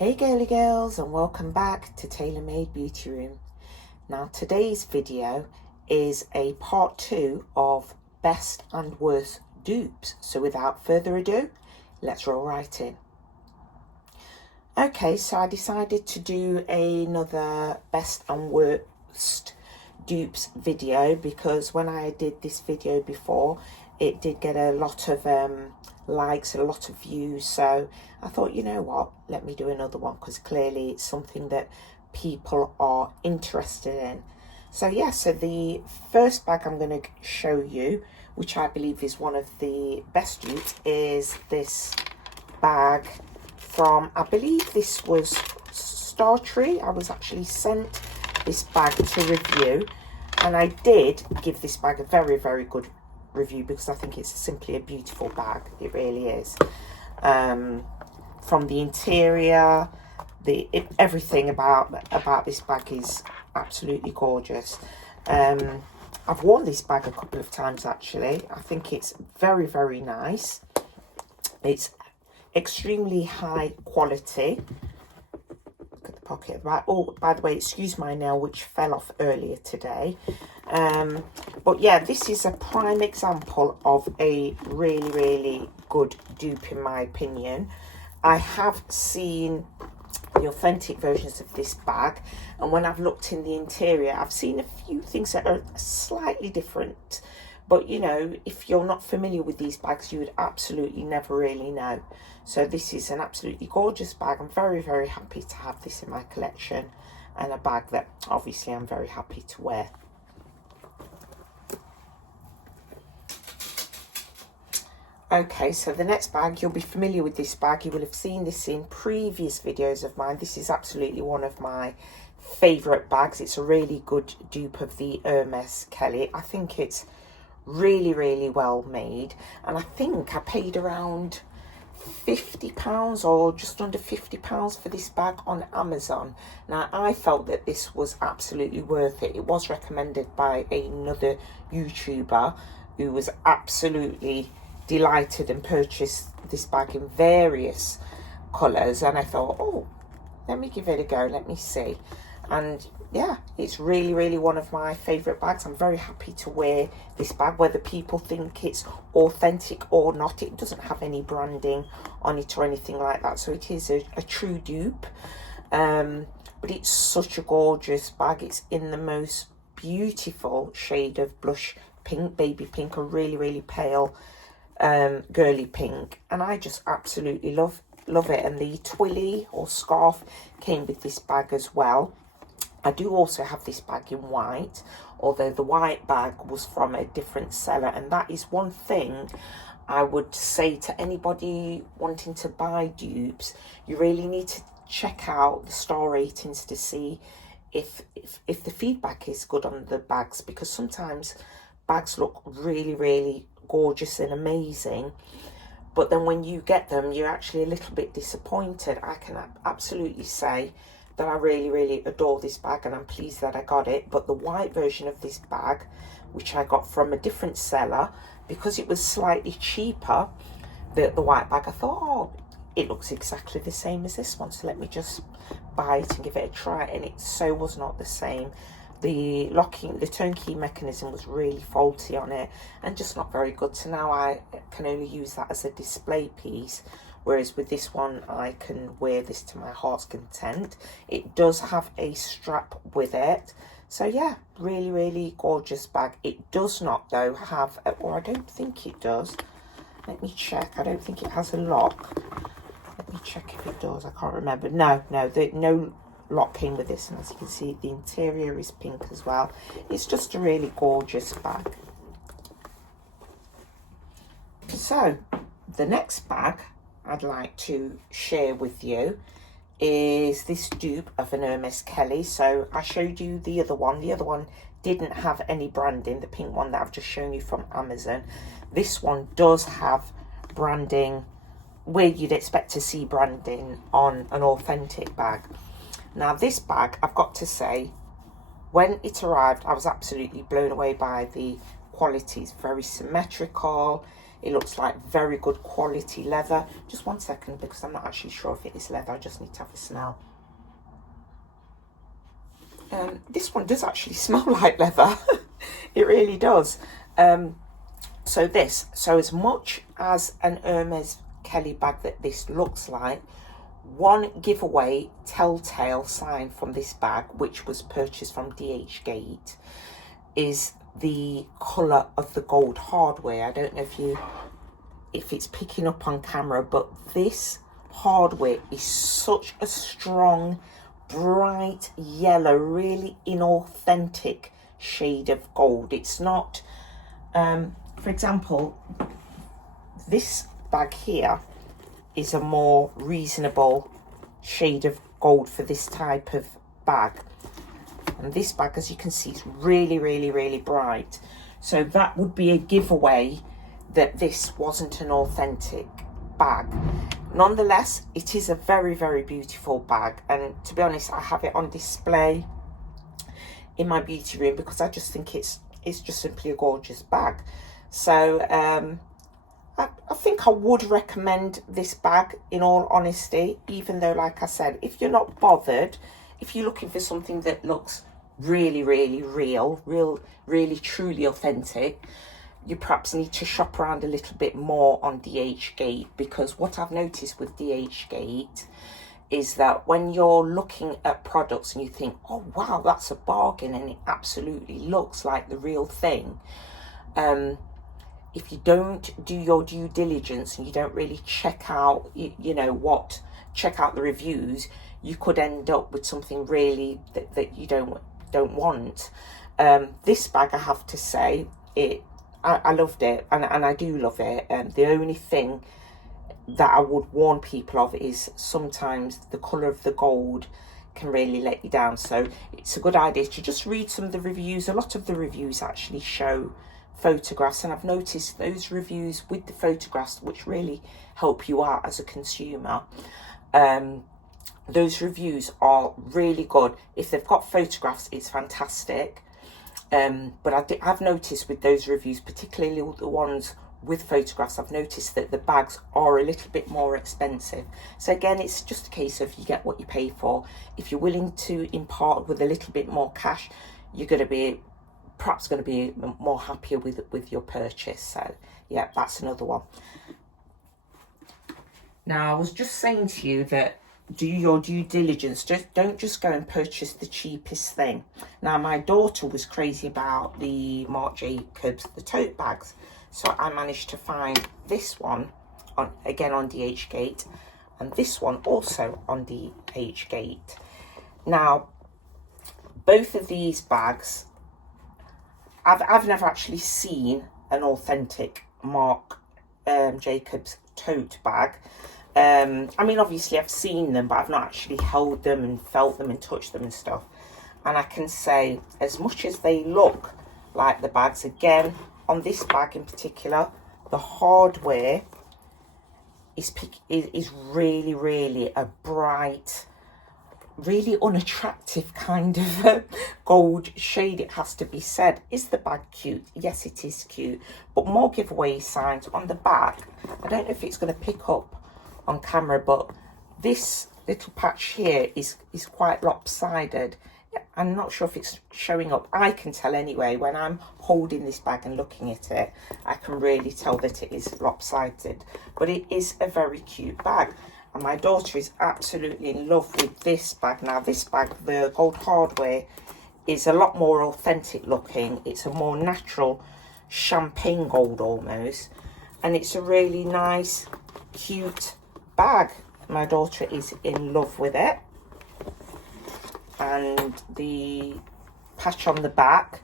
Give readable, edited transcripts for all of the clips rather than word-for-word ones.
Hey girly girls, and welcome back to Tailor Made Beauty Room. Now today's video is a part 2 of best and worst dupes. So without further ado, let's roll right in. Okay, so I decided to do another best and worst dupes video because when I did this video before, it did get a lot of likes, a lot of views. So I thought, you know what, let me do another one because clearly it's something that people are interested in. So yeah, so the first bag I'm going to show you, which I believe is one of the best dupes, is this bag from, I believe this was Startree. I was actually sent this bag to review, and I did give this bag a very, very good review because I think it's simply a beautiful bag. It really is. From the interior, everything about this bag is absolutely gorgeous. I've worn this bag a couple of times actually. I think it's very, very nice. It's extremely high quality. Look at the pocket. Right. Oh, by the way, excuse my nail which fell off earlier today. But yeah, this is a prime example of a really, really good dupe in my opinion. I have seen the authentic versions of this bag, and when I've looked in the interior, I've seen a few things that are slightly different. But you know, if you're not familiar with these bags, you would absolutely never really know. So this is an absolutely gorgeous bag. I'm very, very happy to have this in my collection, and a bag that obviously I'm very happy to wear. Okay, so the next bag, you'll be familiar with this bag. You will have seen this in previous videos of mine. This is absolutely one of my favourite bags. It's a really good dupe of the Hermes Kelly. I think it's really, really well made. And I think I paid around £50 or just under £50 for this bag on Amazon. Now, I felt that this was absolutely worth it. It was recommended by another YouTuber who was absolutely delighted and purchased this bag in various colours, and I thought, oh, let me give it a go, let me see. And yeah, it's really, really one of my favourite bags. I'm very happy to wear this bag, whether people think it's authentic or not. It doesn't have any branding on it or anything like that, so it is a true dupe. But it's such a gorgeous bag. It's in the most beautiful shade of blush pink, baby pink, a really, really pale girly pink, and I just absolutely love it. And the twilly or scarf came with this bag as well. I do also have this bag in white, although the white bag was from a different seller, and that is one thing I would say to anybody wanting to buy dupes. You really need to check out the star ratings to see if the feedback is good on the bags, because sometimes bags look really, really gorgeous and amazing, but then when you get them, you're actually a little bit disappointed. I can absolutely say that I really, really adore this bag, and I'm pleased that I got it. But the white version of this bag, which I got from a different seller, because it was slightly cheaper, the white bag, I thought, oh, it looks exactly the same as this one, so let me just buy it and give it a try. And it so was not the same. The turn key mechanism was really faulty on it and just not very good. So now I can only use that as a display piece, whereas with this one I can wear this to my heart's content. It does have a strap with it. So yeah, really, really gorgeous bag. It does not though have, or I don't think it does. Let me check. I don't think it has a lock. Let me check if it does. I can't remember. No lock came with this, and as you can see, the interior is pink as well. It's just a really gorgeous bag. So the next bag I'd like to share with you is this dupe of an Hermes Kelly. So I showed you the other one. The other one didn't have any branding, the pink one that I've just shown you from Amazon. This one does have branding where you'd expect to see branding on an authentic bag. Now this bag, I've got to say, when it arrived, I was absolutely blown away by the quality. It's very symmetrical. It looks like very good quality leather. Just one second, because I'm not actually sure if it is leather. I just need to have a smell. This one does actually smell like leather. It really does. So as much as an Hermes Kelly bag that this looks like, one giveaway telltale sign from this bag, which was purchased from DHgate, is the colour of the gold hardware. I don't know if it's picking up on camera, but this hardware is such a strong, bright yellow, really inauthentic shade of gold. It's not, for example, this bag here is a more reasonable shade of gold for this type of bag, and this bag, as you can see, is really, really, really bright. So that would be a giveaway that this wasn't an authentic bag. Nonetheless, it is a very, very beautiful bag, and to be honest, I have it on display in my beauty room because I just think it's just simply a gorgeous bag. So I think I would recommend this bag, in all honesty, even though, like I said, if you're not bothered, if you're looking for something that looks really, really really truly authentic, you perhaps need to shop around a little bit more on DHgate, because what I've noticed with DHgate is that when you're looking at products and you think, oh wow, that's a bargain, and it absolutely looks like the real thing, if you don't do your due diligence and you don't really check out, check out the reviews, you could end up with something really that you don't want. This bag, I have to say, I loved it, and I do love it. The only thing that I would warn people of is sometimes the colour of the gold can really let you down. So it's a good idea to just read some of the reviews. A lot of the reviews actually show photographs, and I've noticed those reviews with the photographs, which really help you out as a consumer. Those reviews are really good. If they've got photographs, it's fantastic. But I've noticed with those reviews, particularly the ones with photographs, I've noticed that the bags are a little bit more expensive. So again, it's just a case of you get what you pay for. If you're willing to impart with a little bit more cash, you're going to be perhaps going to be more happier with your purchase. So yeah, that's another one. Now, I was just saying to you that do your due diligence. Don't just go and purchase the cheapest thing. Now, my daughter was crazy about the Marc Jacobs, the tote bags, so I managed to find this one on DHgate, and this one also on DHgate. Now, both of these bags, I've never actually seen an authentic Marc Jacobs tote bag. I mean, obviously I've seen them, but I've not actually held them and felt them and touched them and stuff. And I can say, as much as they look like the bags, again, on this bag in particular, the hardware is really, really a bright, really unattractive kind of gold shade, it has to be said. Is the bag cute? Yes, it is cute. But more giveaway signs on the back. I don't know if it's going to pick up on camera, but this little patch here is quite lopsided. I'm not sure if it's showing up. I can tell anyway, when I'm holding this bag and looking at it, I can really tell that it is lopsided. But it is a very cute bag, and my daughter is absolutely in love with this bag. Now, this bag, the gold hardware, is a lot more authentic looking. It's a more natural champagne gold almost, and it's a really nice, cute bag. My daughter is in love with it, and the patch on the back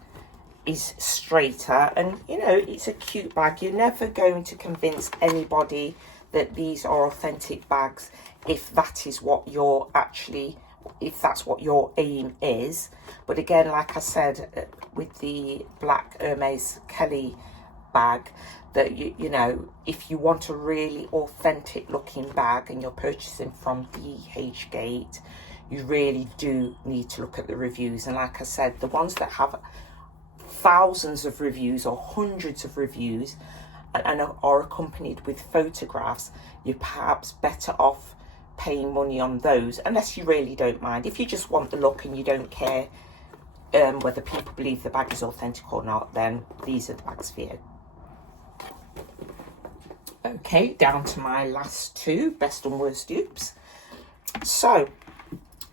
is straighter, and it's a cute bag. You're never going to convince anybody that these are authentic bags if that is what you're actually, if that's what your aim is. But again, like I said, with the black Hermes Kelly bag, that if you want a really authentic looking bag and you're purchasing from DHgate, you really do need to look at the reviews. And like I said, the ones that have thousands of reviews or hundreds of reviews, and are accompanied with photographs, you're perhaps better off paying money on those, unless you really don't mind. If you just want the look and you don't care whether people believe the bag is authentic or not, then these are the bags for you. Okay, down to my last two best and worst dupes. So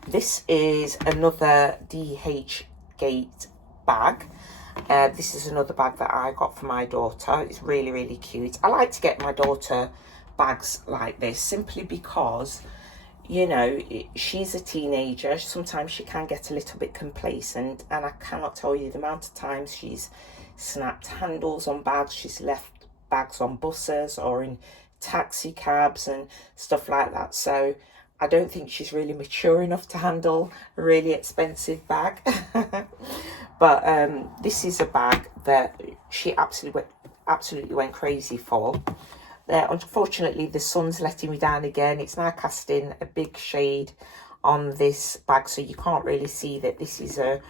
this is another DH Gate bag. This is another bag that I got for my daughter. It's really, really cute. I like to get my daughter bags like this simply because, you know, she's a teenager. Sometimes she can get a little bit complacent, and I cannot tell you the amount of times she's snapped handles on bags. She's left bags on buses or in taxi cabs and stuff like that. So I don't think she's really mature enough to handle a really expensive bag. But this is a bag that she absolutely went crazy for. Unfortunately, the sun's letting me down again. It's now casting a big shade on this bag, so you can't really see that this is a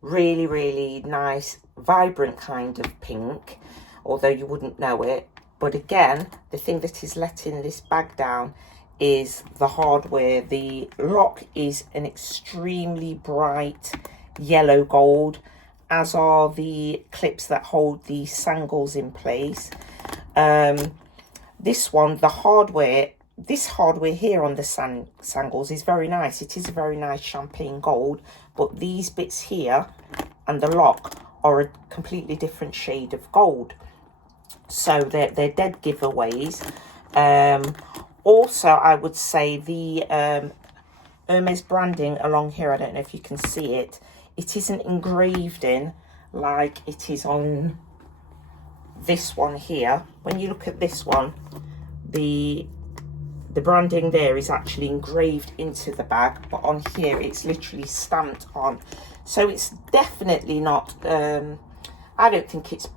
really, really nice, vibrant kind of pink, although you wouldn't know it. But again, the thing that is letting this bag down is the hardware. The lock is an extremely bright yellow gold, as are the clips that hold the sangles in place. This one, the hardware, this hardware here on the sangles is very nice. It is a very nice champagne gold, but these bits here and the lock are a completely different shade of gold. So they're dead giveaways. Also, I would say the Hermes branding along here, I don't know if you can see it, it isn't engraved in like it is on this one here. When you look at this one, the branding there is actually engraved into the bag, but on here it's literally stamped on. So it's definitely not, I don't think it's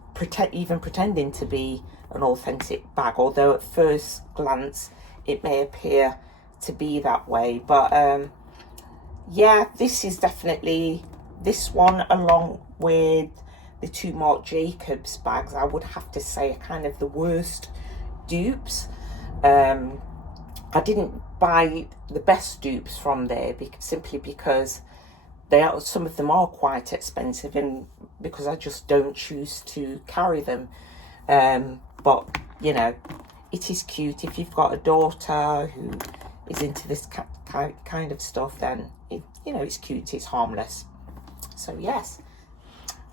even pretending to be an authentic bag, although at first glance it may appear to be that way. But yeah, this is definitely, this one along with the two Marc Jacobs bags, I would have to say are kind of the worst dupes. I didn't buy the best dupes from there simply because some of them are quite expensive, and because I just don't choose to carry them. But you know, it is cute. If you've got a daughter who is into this kind of stuff, then you know, it's cute, it's harmless. So yes.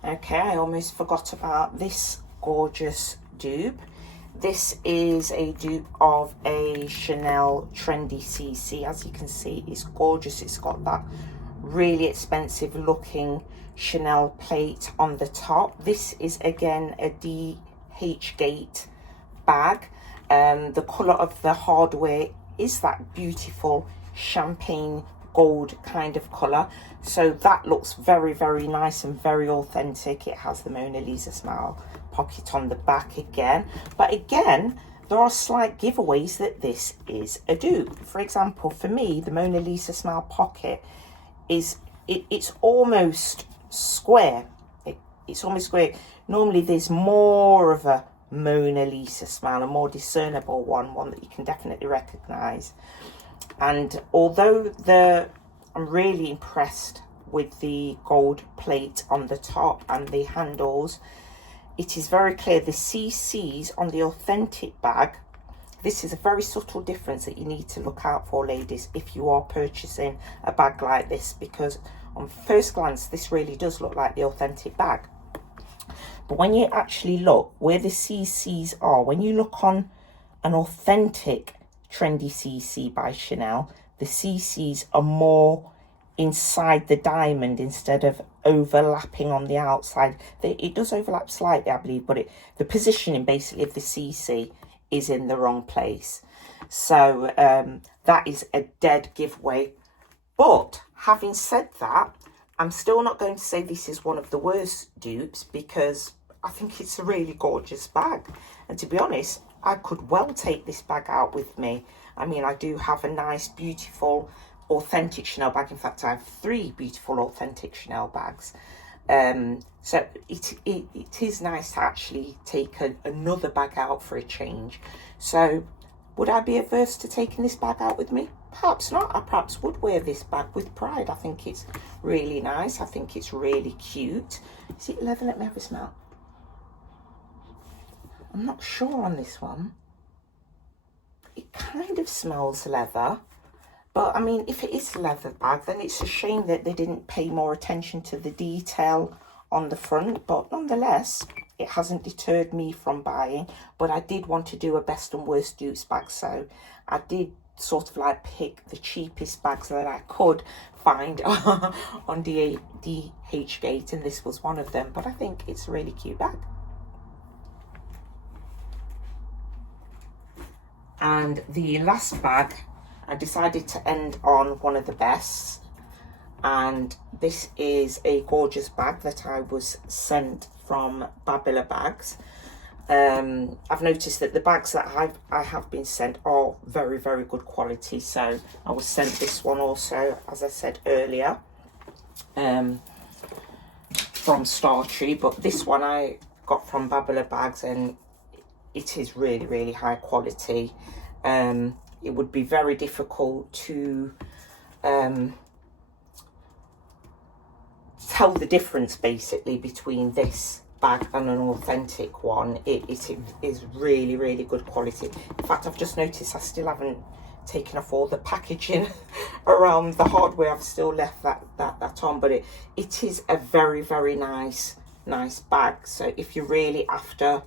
Okay, I almost forgot about this gorgeous dupe. This is a dupe of a Chanel Trendy CC. As you can see, it's gorgeous. It's got that really expensive looking Chanel plate on the top. This is again a DH Gate bag. The colour of the hardware is that beautiful champagne gold kind of colour, so that looks very, very nice and very authentic. It has the Mona Lisa smile pocket on the back again, but again there are slight giveaways that this is a dupe. For example, for me, the Mona Lisa smile pocket is it's almost square. It's almost square. Normally there's more of a Mona Lisa smile, a more discernible one that you can definitely recognize. And although I'm really impressed with the gold plate on the top and the handles, it is very clear the CCs on the authentic bag. This is a very subtle difference that you need to look out for, ladies, if you are purchasing a bag like this, because on first glance this really does look like the authentic bag. But when you actually look where the CCs are, when you look on an authentic Trendy CC by Chanel, the CCs are more inside the diamond instead of overlapping on the outside. It does overlap slightly, I believe, but the positioning basically of the CC is in the wrong place. So that is a dead giveaway. But having said that, I'm still not going to say this is one of the worst dupes, because I think it's a really gorgeous bag. And to be honest, I could well take this bag out with me. I mean, I do have a nice, beautiful, authentic Chanel bag. In fact, I have 3 beautiful, authentic Chanel bags. So it is nice to actually take another bag out for a change. So would I be averse to taking this bag out with me? Perhaps not. I perhaps would wear this bag with pride. I think it's really nice. I think it's really cute. Is it leather? Let me have a smell. I'm not sure on this one. It kind of smells leather. But I mean, if it is a leather bag, then it's a shame that they didn't pay more attention to the detail on the front. But nonetheless, it hasn't deterred me from buying. But I did want to do a best and worst dupes bag, so I did sort of like pick the cheapest bags that I could find on DHgate, and this was one of them. But I think it's a really cute bag. And the last bag, I decided to end on one of the bests, and this is a gorgeous bag that I was sent from Babala bags. I've noticed that the bags that I have been sent are very, very good quality, so I was sent this one also, as I said earlier, from Startree, but this one I got from Babala bags, and it is really, really high quality. It would be very difficult to tell the difference basically between this bag and an authentic one. It is really, really good quality. In fact, I've just noticed I still haven't taken off all the packaging around the hardware. I've still left that on, but it is a very, very nice bag. So if you're really after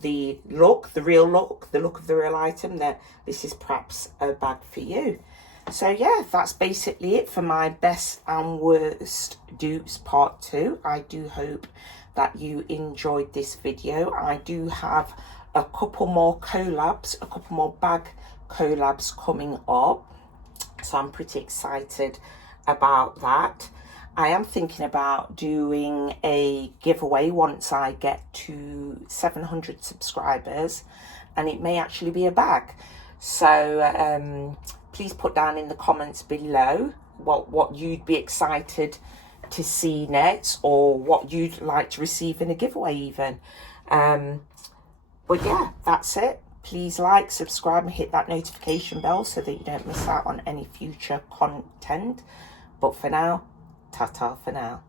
the look, the look of the real item, then this is perhaps a bag for you. So yeah, that's basically it for my best and worst dupes part 2. I do hope that you enjoyed this video. I do have a couple more collabs, a couple more bag collabs coming up, so I'm pretty excited about that. I am thinking about doing a giveaway once I get to 700 subscribers, and it may actually be a bag. So please put down in the comments below what you'd be excited to see next, or what you'd like to receive in a giveaway even. But yeah, that's it. Please like, subscribe and hit that notification bell so that you don't miss out on any future content. But for now, ta-ta for now.